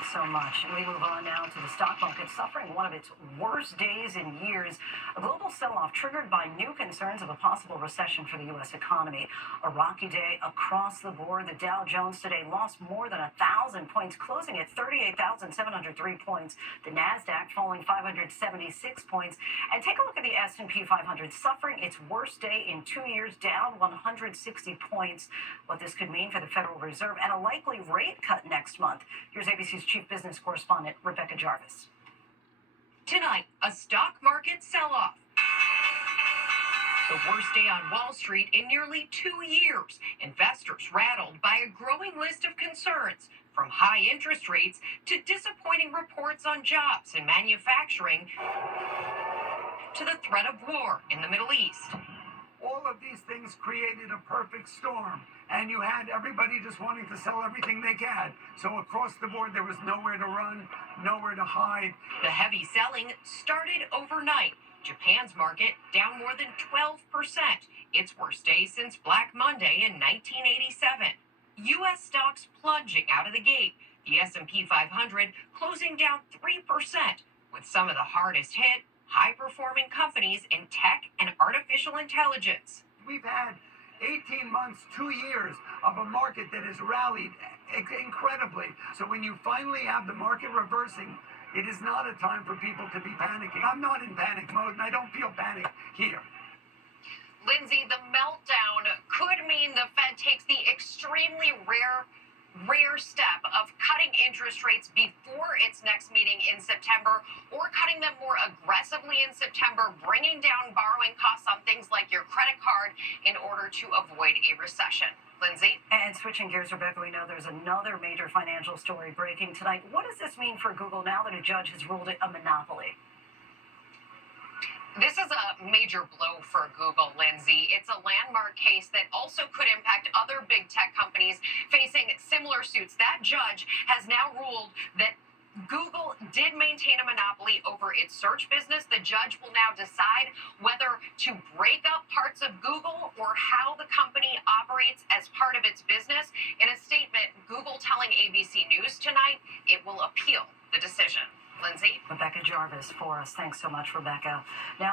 Thanks so much. We move on now to the stock market suffering one of its worst days in years. A global sell-off triggered by new concerns of a possible recession for the U.S. economy. A rocky day across the board. The Dow Jones today lost more than 1,000 points, closing at 38,703 points. The Nasdaq falling 576 points. And take a look at the S&P 500, suffering its worst day in 2 years, down 160 points. What this could mean for the Federal Reserve and a likely rate cut next month. Here's ABC's chief business correspondent, Rebecca Jarvis. Tonight, a stock market sell-off. The worst day on Wall Street in nearly 2 years. Investors rattled by a growing list of concerns, from high interest rates to disappointing reports on jobs and manufacturing, to the threat of war in the Middle East. All of these things created a perfect storm, and you had everybody just wanting to sell everything they had. So across the board, there was nowhere to run, nowhere to hide. The heavy selling started overnight. Japan's market down more than 12%, its worst day since Black Monday in 1987. U.S. stocks plunging out of the gate. The S&P 500 closing down 3%, with some of the hardest hit high-performing companies in tech and artificial intelligence. We've had 18 months, 2 years of a market that has rallied incredibly. So when you finally have the market reversing, it is not a time for people to be panicking. I'm not in panic mode, and I don't feel panic here. Lindsay, the meltdown could mean the Fed takes the extremely rare step of cutting interest rates before its next meeting in September, or cutting them more aggressively in September, bringing down borrowing costs on things like your credit card in order to avoid a recession. Lindsay? And switching gears, Rebecca, we know there's another major financial story breaking tonight. What does this mean for Google now that a judge has ruled it a monopoly? This is a major blow for Google, Lindsay. It's a landmark case that also could impact other big tech companies facing similar suits. That judge has now ruled that Google did maintain a monopoly over its search business. The judge will now decide whether to break up parts of Google or how the company operates as part of its business. In a statement, Google telling ABC News tonight it will appeal the decision. Lindsay? Rebecca Jarvis for us. Thanks so much, Rebecca. Now,